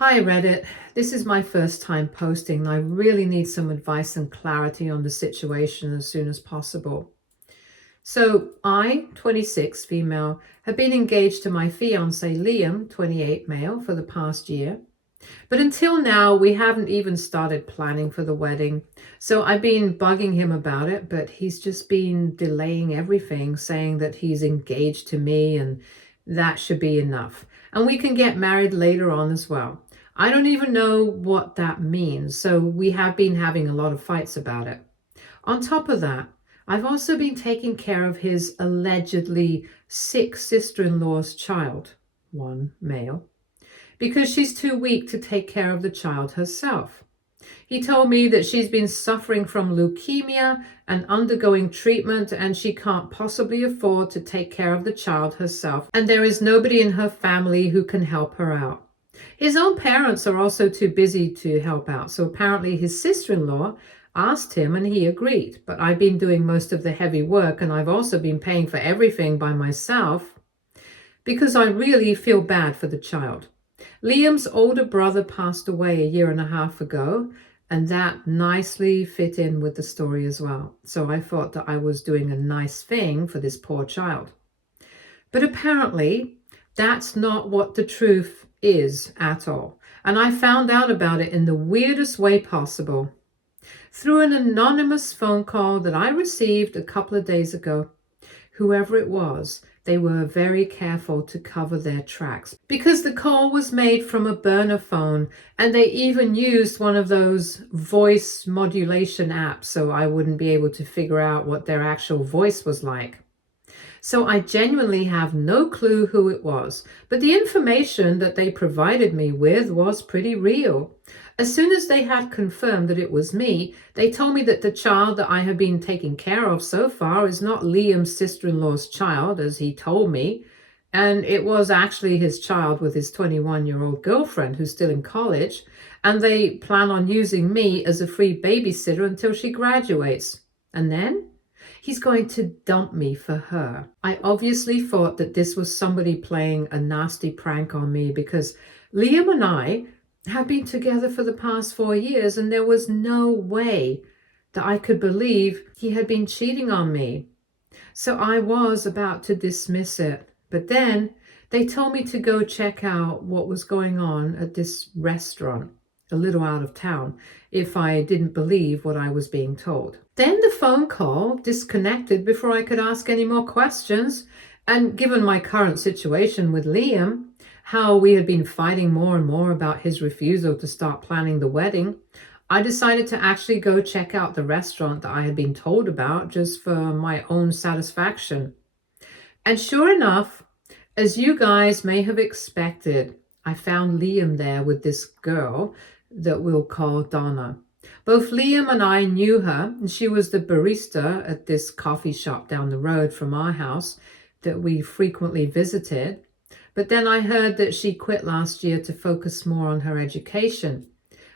Hi Reddit, this is my first time posting and I really need some advice and clarity on the situation as soon as possible. So I, 26 female, have been engaged to my fiance Liam, 28 male, for the past year. But until now, we haven't even started planning for the wedding. So I've been bugging him about it, but he's just been delaying everything, saying that he's engaged to me and that should be enough. And we can get married later on as well. I don't even know what that means, so we have been having a lot of fights about it. On top of that, I've also been taking care of his allegedly sick sister-in-law's child, one male, because she's too weak to take care of the child herself. He told me that she's been suffering from leukemia and undergoing treatment and she can't possibly afford to take care of the child herself, and there is nobody in her family who can help her out. His own parents are also too busy to help out, so apparently his sister-in-law asked him and he agreed. But I've been doing most of the heavy work and I've also been paying for everything by myself because I really feel bad for the child. Liam's older brother passed away a year and a half ago, and that nicely fit in with the story as well. So I thought that I was doing a nice thing for this poor child. But apparently, that's not what the truth is at all. And I found out about it in the weirdest way possible. Through an anonymous phone call that I received a couple of days ago. Whoever it was, they were very careful to cover their tracks because the call was made from a burner phone and they even used one of those voice modulation apps so I wouldn't be able to figure out what their actual voice was like. So I genuinely have no clue who it was, but the information that they provided me with was pretty real. As soon as they had confirmed that it was me, they told me that the child that I have been taking care of so far is not Liam's sister-in-law's child, as he told me, and it was actually his child with his 21-year-old girlfriend who's still in college, and they plan on using me as a free babysitter until she graduates. And then he's going to dump me for her. I obviously thought that this was somebody playing a nasty prank on me because Liam and I have been together for the past 4 years and there was no way that I could believe he had been cheating on me. So I was about to dismiss it. But then they told me to go check out what was going on at this restaurant, a little out of town, if I didn't believe what I was being told. Then the phone call disconnected before I could ask any more questions. And given my current situation with Liam, how we had been fighting more and more about his refusal to start planning the wedding, I decided to actually go check out the restaurant that I had been told about just for my own satisfaction. And sure enough, as you guys may have expected, I found Liam there with this girl that we'll call Donna. Both Liam and I knew her, and she was the barista at this coffee shop down the road from our house that we frequently visited. But then I heard that she quit last year to focus more on her education.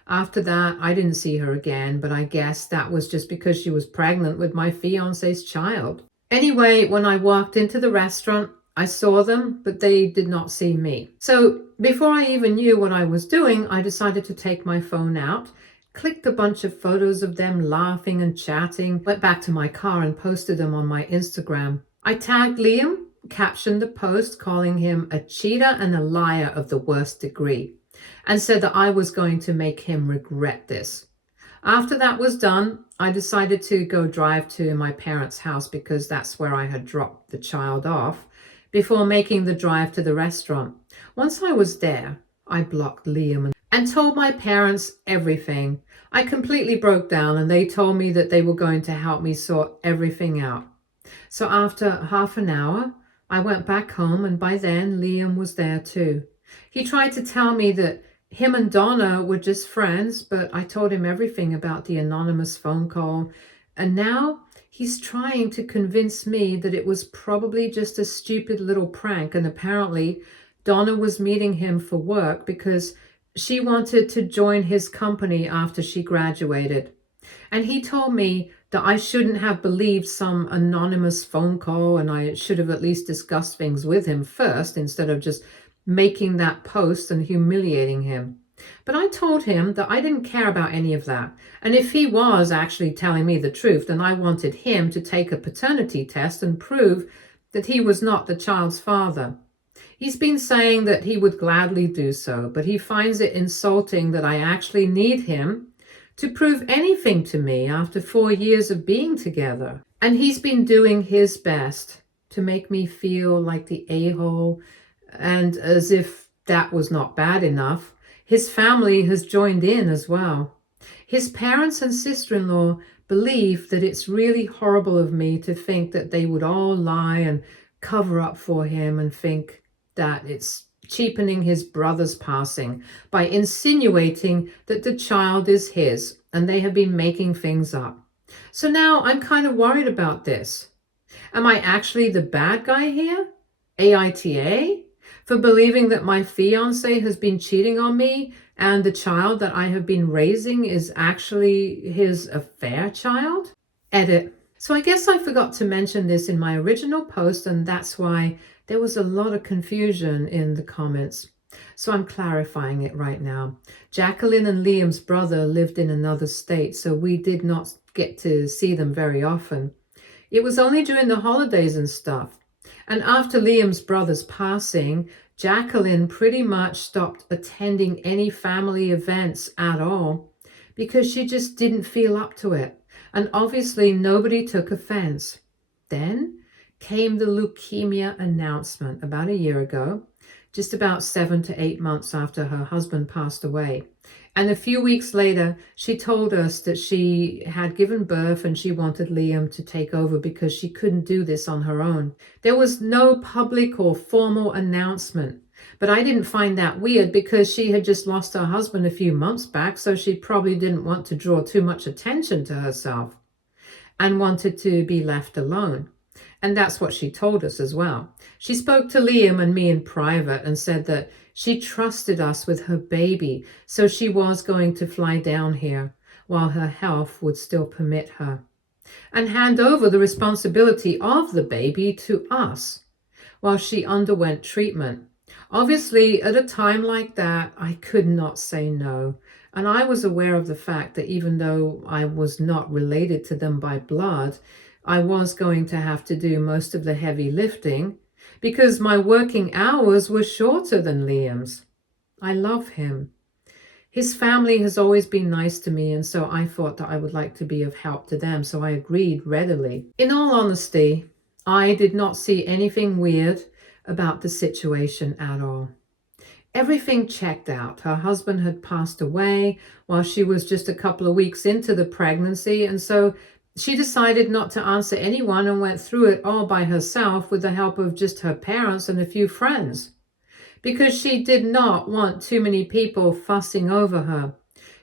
After that, I didn't see her again, but I guess that was just because she was pregnant with my fiance's child. Anyway, when I walked into the restaurant, I saw them, but they did not see me. So before I even knew what I was doing, I decided to take my phone out, clicked a bunch of photos of them laughing and chatting, went back to my car and posted them on my Instagram. I tagged Liam, captioned the post calling him a cheater and a liar of the worst degree, and said that I was going to make him regret this. After that was done, I decided to go drive to my parents' house because that's where I had dropped the child off before making the drive to the restaurant. Once I was there, I blocked Liam and told my parents everything. I completely broke down and they told me that they were going to help me sort everything out. So after half an hour, I went back home and by then Liam was there too. He tried to tell me that him and Donna were just friends, but I told him everything about the anonymous phone call. And now he's trying to convince me that it was probably just a stupid little prank. And apparently Donna was meeting him for work because she wanted to join his company after she graduated. And he told me that I shouldn't have believed some anonymous phone call and I should have at least discussed things with him first instead of just making that post and humiliating him. But I told him that I didn't care about any of that. And if he was actually telling me the truth, then I wanted him to take a paternity test and prove that he was not the child's father. He's been saying that he would gladly do so, but he finds it insulting that I actually need him to prove anything to me after 4 years of being together. And he's been doing his best to make me feel like the a-hole, and as if that was not bad enough, his family has joined in as well. His parents and sister-in-law believe that it's really horrible of me to think that they would all lie and cover up for him, and think that it's cheapening his brother's passing by insinuating that the child is his, and they have been making things up. So now I'm kind of worried about this. Am I actually the bad guy here? AITA? For believing that my fiancé has been cheating on me and the child that I have been raising is actually his affair child? Edit. So I guess I forgot to mention this in my original post, and that's why there was a lot of confusion in the comments. So I'm clarifying it right now. Jacqueline and Liam's brother lived in another state, so we did not get to see them very often. It was only during the holidays and stuff. And after Liam's brother's passing, Jacqueline pretty much stopped attending any family events at all because she just didn't feel up to it. And obviously nobody took offense. Then came the leukemia announcement about a year ago, just about 7 to 8 months after her husband passed away. And a few weeks later, she told us that she had given birth and she wanted Liam to take over because she couldn't do this on her own. There was no public or formal announcement, but I didn't find that weird because she had just lost her husband a few months back, so she probably didn't want to draw too much attention to herself and wanted to be left alone. And that's what she told us as well. She spoke to Liam and me in private and said that she trusted us with her baby, so she was going to fly down here while her health would still permit her, and hand over the responsibility of the baby to us while she underwent treatment. Obviously, at a time like that, I could not say no. And I was aware of the fact that even though I was not related to them by blood, I was going to have to do most of the heavy lifting because my working hours were shorter than Liam's. I love him. His family has always been nice to me, and so I thought that I would like to be of help to them, so I agreed readily. In all honesty, I did not see anything weird about the situation at all. Everything checked out. Her husband had passed away while she was just a couple of weeks into the pregnancy, and so she decided not to answer anyone and went through it all by herself with the help of just her parents and a few friends, because she did not want too many people fussing over her.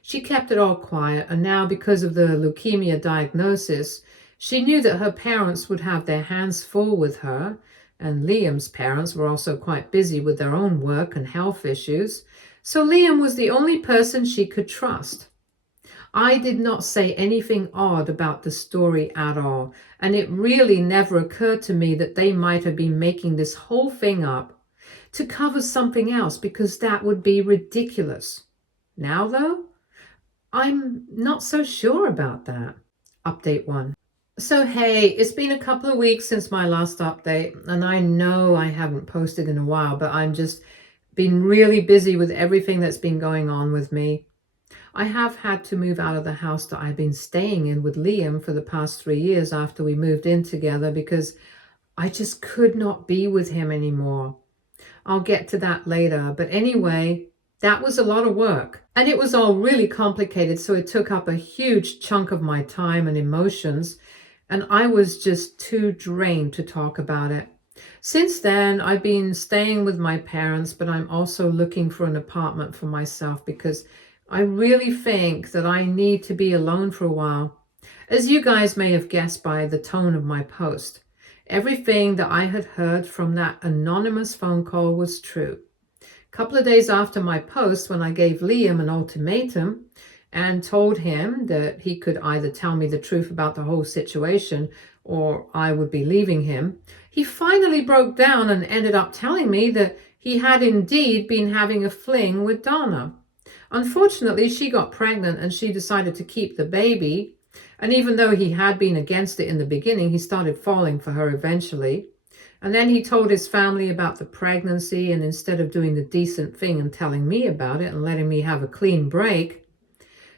She kept it all quiet, and now because of the leukemia diagnosis, she knew that her parents would have their hands full with her, and Liam's parents were also quite busy with their own work and health issues, so Liam was the only person she could trust. I did not say anything odd about the story at all, and it really never occurred to me that they might have been making this whole thing up to cover something else, because that would be ridiculous. Now, though, I'm not so sure about that. Update 1. So, hey, it's been a couple of weeks since my last update, and I know I haven't posted in a while, but I'm just been really busy with everything that's been going on with me. I have had to move out of the house that I've been staying in with Liam for the past 3 years after we moved in together, because I just could not be with him anymore. I'll get to that later, but anyway, that was a lot of work, and it was all really complicated, so it took up a huge chunk of my time and emotions, and I was just too drained to talk about it. Since then, I've been staying with my parents, but I'm also looking for an apartment for myself because I really think that I need to be alone for a while. As you guys may have guessed by the tone of my post, everything that I had heard from that anonymous phone call was true. A couple of days after my post, when I gave Liam an ultimatum and told him that he could either tell me the truth about the whole situation or I would be leaving him, he finally broke down and ended up telling me that he had indeed been having a fling with Donna. Unfortunately, she got pregnant and she decided to keep the baby. And even though he had been against it in the beginning, he started falling for her eventually. And then he told his family about the pregnancy, and instead of doing the decent thing and telling me about it and letting me have a clean break,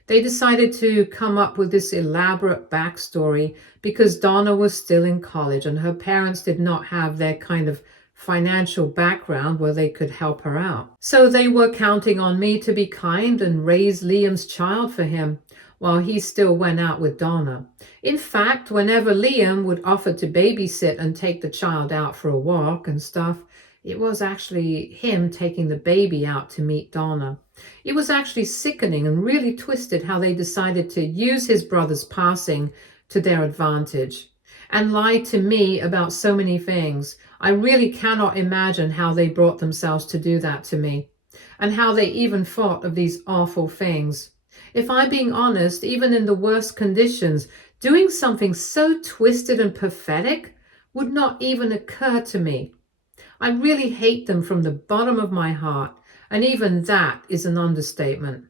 they decided to come up with this elaborate backstory because Donna was still in college and her parents did not have their kind of financial background where they could help her out. So they were counting on me to be kind and raise Liam's child for him while he still went out with Donna. In fact, whenever Liam would offer to babysit and take the child out for a walk and stuff, it was actually him taking the baby out to meet Donna. It was actually sickening and really twisted how they decided to use his brother's passing to their advantage and lie to me about so many things. I really cannot imagine how they brought themselves to do that to me and how they even thought of these awful things. If I'm being honest, even in the worst conditions, doing something so twisted and pathetic would not even occur to me. I really hate them from the bottom of my heart, and even that is an understatement.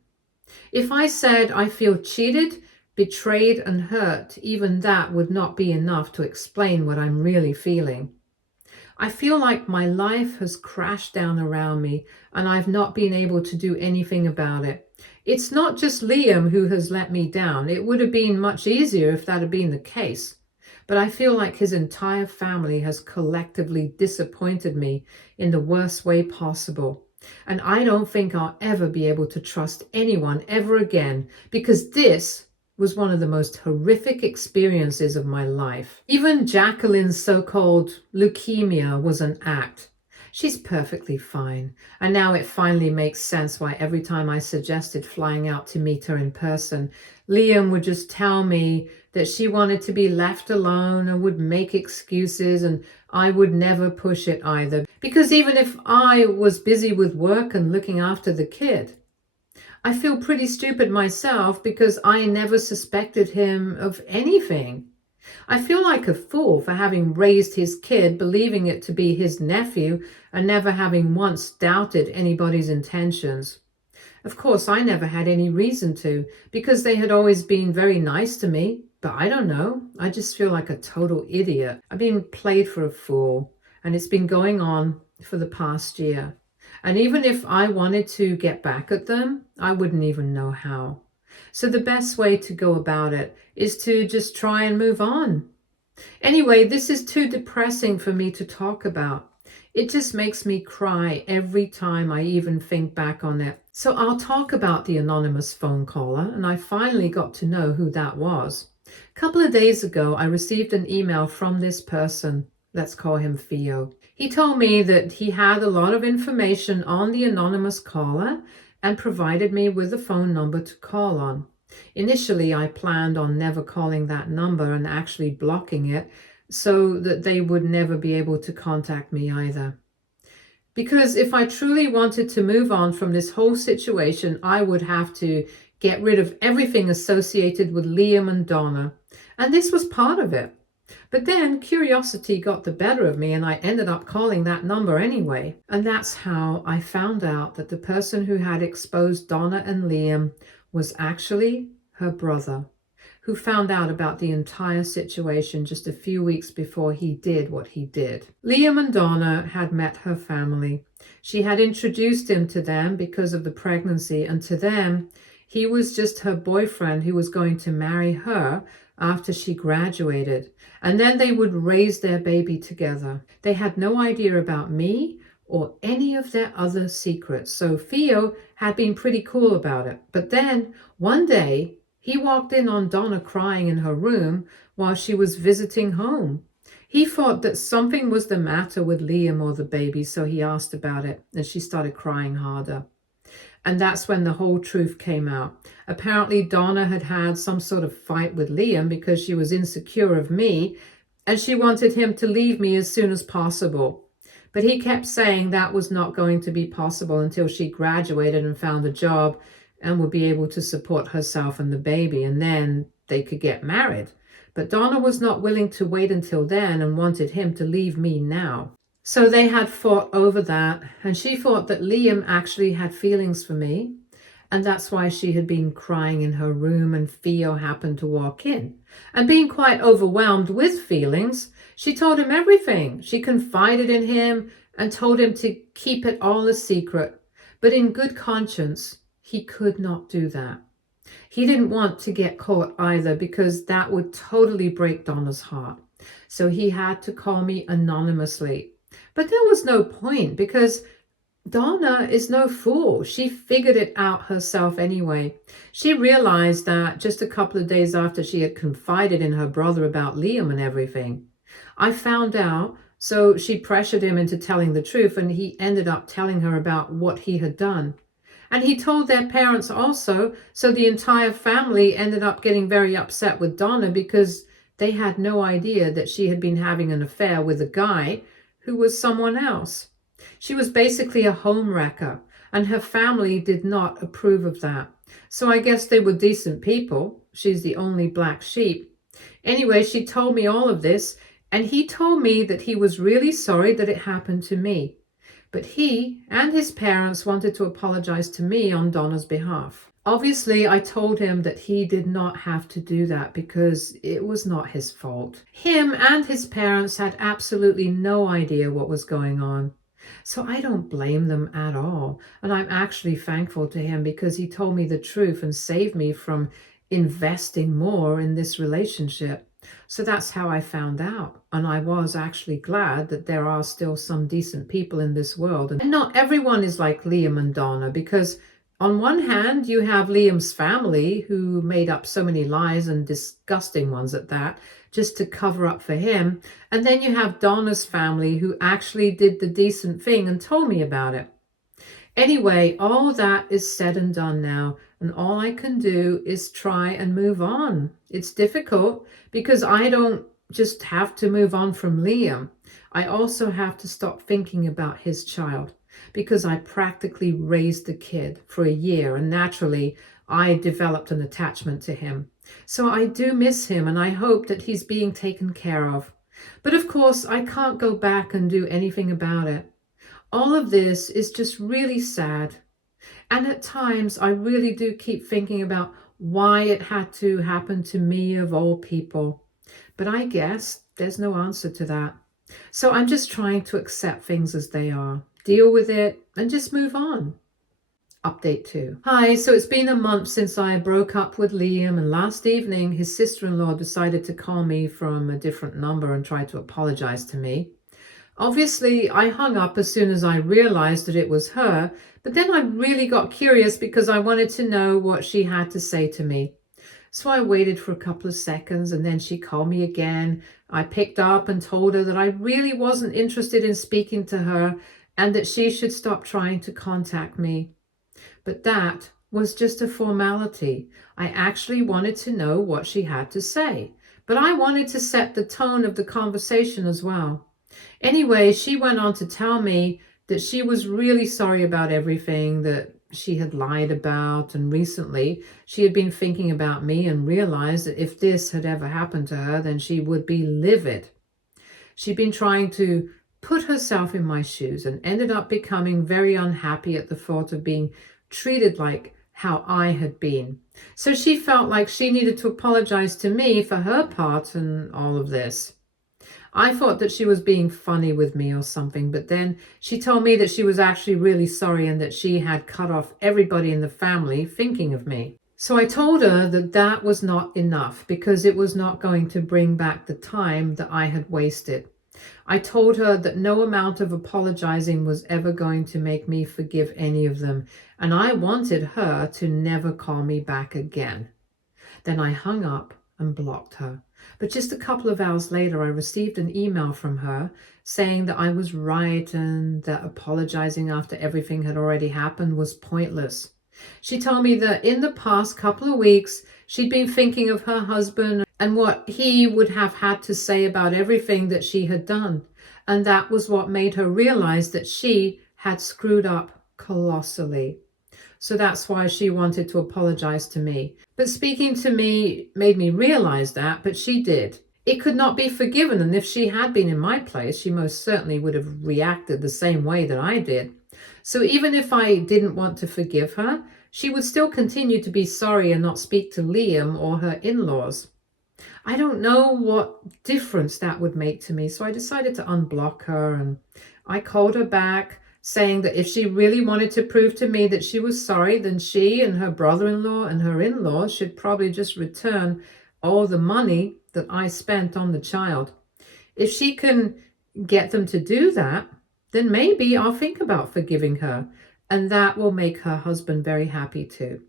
If I said I feel cheated, betrayed, and hurt, even that would not be enough to explain what I'm really feeling. I feel like my life has crashed down around me, and I've not been able to do anything about it. It's not just Liam who has let me down. It would have been much easier if that had been the case. But I feel like his entire family has collectively disappointed me in the worst way possible. And I don't think I'll ever be able to trust anyone ever again, because this was one of the most horrific experiences of my life. Even Jacqueline's so-called leukemia was an act. She's perfectly fine. And now it finally makes sense why every time I suggested flying out to meet her in person, Liam would just tell me that she wanted to be left alone and would make excuses, and I would never push it either. Because even if I was busy with work and looking after the kid, I feel pretty stupid myself because I never suspected him of anything. I feel like a fool for having raised his kid, believing it to be his nephew, and never having once doubted anybody's intentions. Of course, I never had any reason to, because they had always been very nice to me. But I don't know, I just feel like a total idiot. I've been played for a fool, and it's been going on for the past year. And even if I wanted to get back at them, I wouldn't even know how. So the best way to go about it is to just try and move on. Anyway, this is too depressing for me to talk about. It just makes me cry every time I even think back on it. So I'll talk about the anonymous phone caller, and I finally got to know who that was. A couple of days ago, I received an email from this person. Let's call him Theo. He told me that he had a lot of information on the anonymous caller and provided me with a phone number to call on. Initially, I planned on never calling that number and actually blocking it so that they would never be able to contact me either. Because if I truly wanted to move on from this whole situation, I would have to get rid of everything associated with Liam and Donna. And this was part of it. But then curiosity got the better of me and I ended up calling that number anyway. And that's how I found out that the person who had exposed Donna and Liam was actually her brother, who found out about the entire situation just a few weeks before he did what he did. Liam and Donna had met her family. She had introduced him to them because of the pregnancy, and to them, he was just her boyfriend who was going to marry her after she graduated, and then they would raise their baby together. They had no idea about me or any of their other secrets, so Theo had been pretty cool about it. But then, one day, he walked in on Donna crying in her room while she was visiting home. He thought that something was the matter with Liam or the baby, so he asked about it, and she started crying harder. And that's when the whole truth came out. Apparently, Donna had had some sort of fight with Liam because she was insecure of me, and she wanted him to leave me as soon as possible. But he kept saying that was not going to be possible until she graduated and found a job and would be able to support herself and the baby, and then they could get married. But Donna was not willing to wait until then and wanted him to leave me now. So they had fought over that, and she thought that Liam actually had feelings for me, And that's why she had been crying in her room, and Theo happened to walk in. And being quite overwhelmed with feelings, she told him everything. She confided in him and told him to keep it all a secret. But in good conscience, he could not do that. He didn't want to get caught either, because that would totally break Donna's heart. So he had to call me anonymously. But there was no point, because Donna is no fool. She figured it out herself anyway. She realized that just a couple of days after she had confided in her brother about Liam and everything. I found out, so she pressured him into telling the truth, and he ended up telling her about what he had done. And he told their parents also, so the entire family ended up getting very upset with Donna, because they had no idea that she had been having an affair with a guy who was someone else. She was basically a home wrecker, and her family did not approve of that. So I guess they were decent people. She's the only black sheep. Anyway, she told me all of this, and he told me that he was really sorry that it happened to me. But he and his parents wanted to apologize to me on Donna's behalf. Obviously, I told him that he did not have to do that, because it was not his fault. Him and his parents had absolutely no idea what was going on. So I don't blame them at all. And I'm actually thankful to him, because he told me the truth and saved me from investing more in this relationship. So that's how I found out. And I was actually glad that there are still some decent people in this world. And not everyone is like Liam and Donna, because on one hand, you have Liam's family, who made up so many lies, and disgusting ones at that, just to cover up for him. And then you have Donna's family, who actually did the decent thing and told me about it. Anyway, all that is said and done now, and all I can do is try and move on. It's difficult, because I don't just have to move on from Liam. I also have to stop thinking about his child, because I practically raised the kid for a year, and naturally I developed an attachment to him. So I do miss him, and I hope that he's being taken care of. But of course, I can't go back and do anything about it. All of this is just really sad. And at times, I really do keep thinking about why it had to happen to me of all people. But I guess there's no answer to that. So I'm just trying to accept things as they are, deal with it, and just move on. Update 2. Hi, so it's been a month since I broke up with Liam, and last evening his sister-in-law decided to call me from a different number and try to apologize to me. Obviously, I hung up as soon as I realized that it was her, but then I really got curious, because I wanted to know what she had to say to me. So I waited for a couple of seconds, and then she called me again. I picked up and told her that I really wasn't interested in speaking to her, and that she should stop trying to contact me. But that was just a formality. I actually wanted to know what she had to say, but I wanted to set the tone of the conversation as well. Anyway, she went on to tell me that she was really sorry about everything that she had lied about, and recently she had been thinking about me and realized that if this had ever happened to her, then she would be livid. She'd been trying to put herself in my shoes and ended up becoming very unhappy at the thought of being treated like how I had been. So she felt like she needed to apologize to me for her part in all of this. I thought that she was being funny with me or something, but then she told me that she was actually really sorry, and that she had cut off everybody in the family thinking of me. So I told her that that was not enough, because it was not going to bring back the time that I had wasted. I told her that no amount of apologizing was ever going to make me forgive any of them, and I wanted her to never call me back again. Then I hung up and blocked her. But just a couple of hours later, I received an email from her saying that I was right, and that apologizing after everything had already happened was pointless. She told me that in the past couple of weeks, she'd been thinking of her husband and what he would have had to say about everything that she had done. And that was what made her realize that she had screwed up colossally. So that's why she wanted to apologize to me. But speaking to me made me realize that, but she did. It could not be forgiven, and if she had been in my place, she most certainly would have reacted the same way that I did. So even if I didn't want to forgive her, she would still continue to be sorry and not speak to Liam or her in-laws. I don't know what difference that would make to me, so I decided to unblock her, and I called her back saying that if she really wanted to prove to me that she was sorry, then she and her brother-in-law and her in-laws should probably just return all the money that I spent on the child. If she can get them to do that, then maybe I'll think about forgiving her, and that will make her husband very happy too.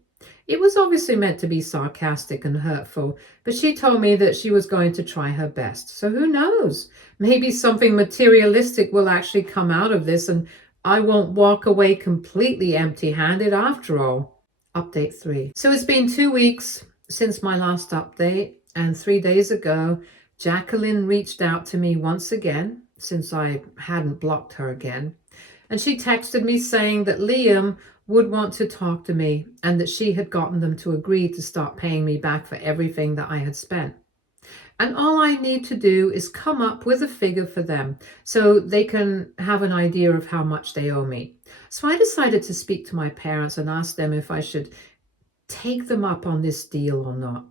It was obviously meant to be sarcastic and hurtful, but she told me that she was going to try her best. So who knows? Maybe something materialistic will actually come out of this, and I won't walk away completely empty-handed after all. Update 3. So it's been 2 weeks since my last update, and 3 days ago, Jacqueline reached out to me once again, since I hadn't blocked her again. And she texted me saying that Liam would want to talk to me and that she had gotten them to agree to start paying me back for everything that I had spent. And all I need to do is come up with a figure for them so they can have an idea of how much they owe me. So I decided to speak to my parents and ask them if I should take them up on this deal or not.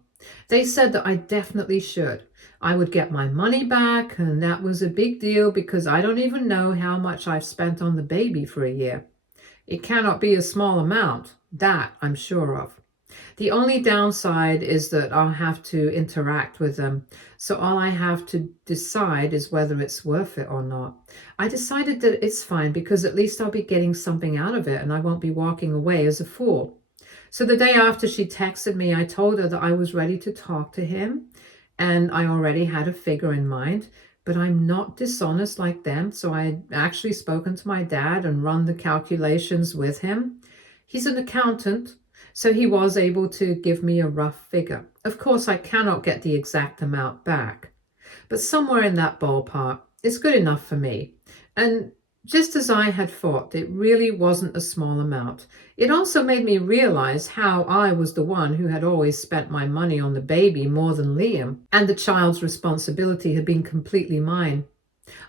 They said that I definitely should. I would get my money back, and that was a big deal because I don't even know how much I've spent on the baby for a year. It cannot be a small amount, that I'm sure of. The only downside is that I'll have to interact with them, so all I have to decide is whether it's worth it or not. I decided that it's fine because at least I'll be getting something out of it and I won't be walking away as a fool. So the day after she texted me, I told her that I was ready to talk to him and I already had a figure in mind, but I'm not dishonest like them. So I had actually spoken to my dad and run the calculations with him. He's an accountant, so he was able to give me a rough figure. Of course, I cannot get the exact amount back, but somewhere in that ballpark is good enough for me. And just as I had thought, it really wasn't a small amount. It also made me realize how I was the one who had always spent my money on the baby more than Liam, and the child's responsibility had been completely mine.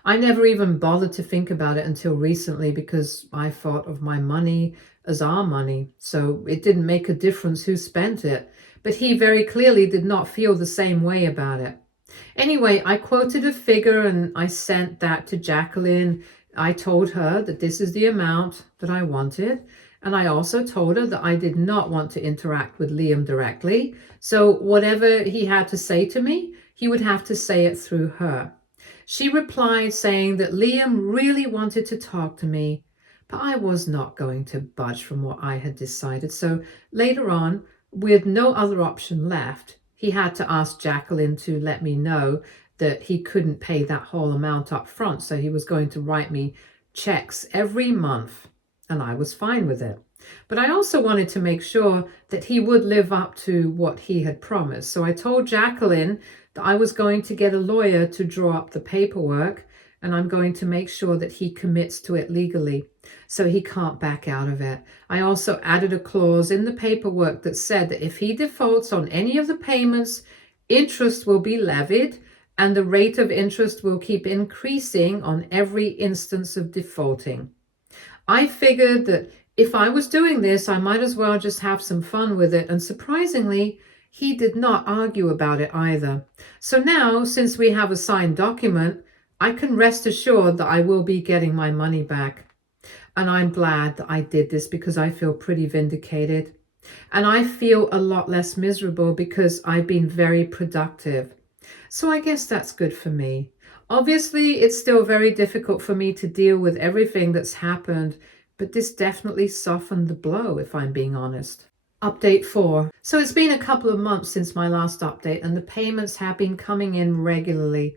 I never even bothered to think about it until recently because I thought of my money as our money, so it didn't make a difference who spent it. But he very clearly did not feel the same way about it. Anyway, I quoted a figure and I sent that to Jacqueline. I told her that this is the amount that I wanted, and I also told her that I did not want to interact with Liam directly, so whatever he had to say to me, he would have to say it through her. She replied saying that Liam really wanted to talk to me, but I was not going to budge from what I had decided. So later on, with no other option left, he had to ask Jacqueline to let me know that he couldn't pay that whole amount up front, so he was going to write me checks every month, and I was fine with it. But I also wanted to make sure that he would live up to what he had promised. So I told Jacqueline that I was going to get a lawyer to draw up the paperwork, and I'm going to make sure that he commits to it legally, so he can't back out of it. I also added a clause in the paperwork that said that if he defaults on any of the payments, interest will be levied, and the rate of interest will keep increasing on every instance of defaulting. I figured that if I was doing this, I might as well just have some fun with it, and surprisingly, he did not argue about it either. So now, since we have a signed document, I can rest assured that I will be getting my money back. And I'm glad that I did this because I feel pretty vindicated. And I feel a lot less miserable because I've been very productive. So I guess that's good for me. Obviously, it's still very difficult for me to deal with everything that's happened, but this definitely softened the blow, if I'm being honest. Update 4. So it's been a couple of months since my last update, and the payments have been coming in regularly.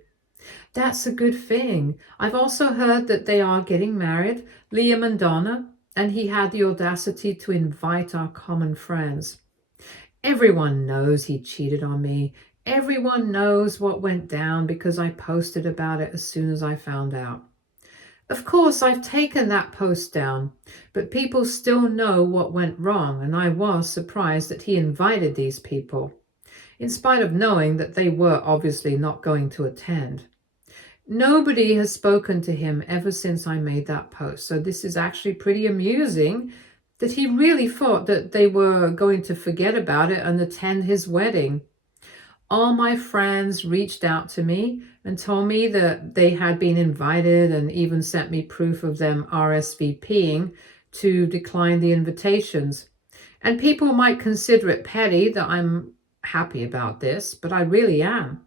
That's a good thing. I've also heard that they are getting married, Liam and Donna, and he had the audacity to invite our common friends. Everyone knows he cheated on me. Everyone knows what went down because I posted about it as soon as I found out. Of course, I've taken that post down, but people still know what went wrong, and I was surprised that he invited these people, in spite of knowing that they were obviously not going to attend. Nobody has spoken to him ever since I made that post, so this is actually pretty amusing that he really thought that they were going to forget about it and attend his wedding. All my friends reached out to me and told me that they had been invited and even sent me proof of them RSVPing to decline the invitations. And people might consider it petty that I'm happy about this, but I really am.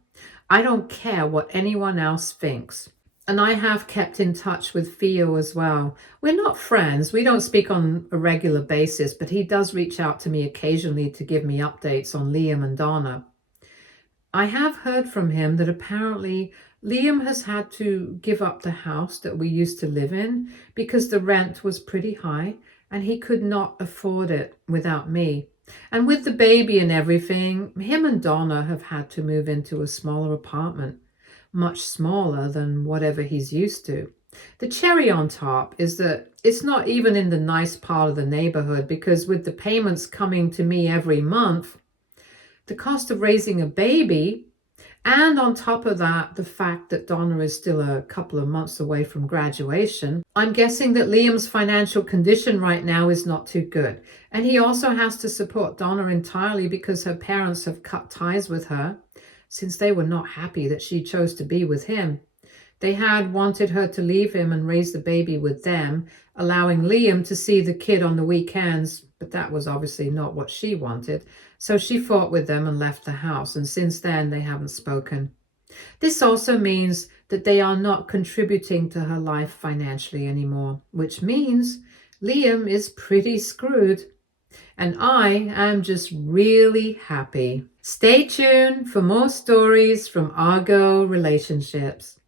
I don't care what anyone else thinks. And I have kept in touch with Theo as well. We're not friends. We don't speak on a regular basis, but he does reach out to me occasionally to give me updates on Liam and Donna. I have heard from him that apparently Liam has had to give up the house that we used to live in because the rent was pretty high and he could not afford it without me. And with the baby and everything, him and Donna have had to move into a smaller apartment, much smaller than whatever he's used to. The cherry on top is that it's not even in the nice part of the neighborhood because with the payments coming to me every month, the cost of raising a baby, and on top of that, the fact that Donna is still a couple of months away from graduation, I'm guessing that Liam's financial condition right now is not too good. And he also has to support Donna entirely because her parents have cut ties with her since they were not happy that she chose to be with him. They had wanted her to leave him and raise the baby with them, allowing Liam to see the kid on the weekends, but that was obviously not what she wanted. So she fought with them and left the house, and since then they haven't spoken. This also means that they are not contributing to her life financially anymore, which means Liam is pretty screwed. And I am just really happy. Stay tuned for more stories from Argo Relationships.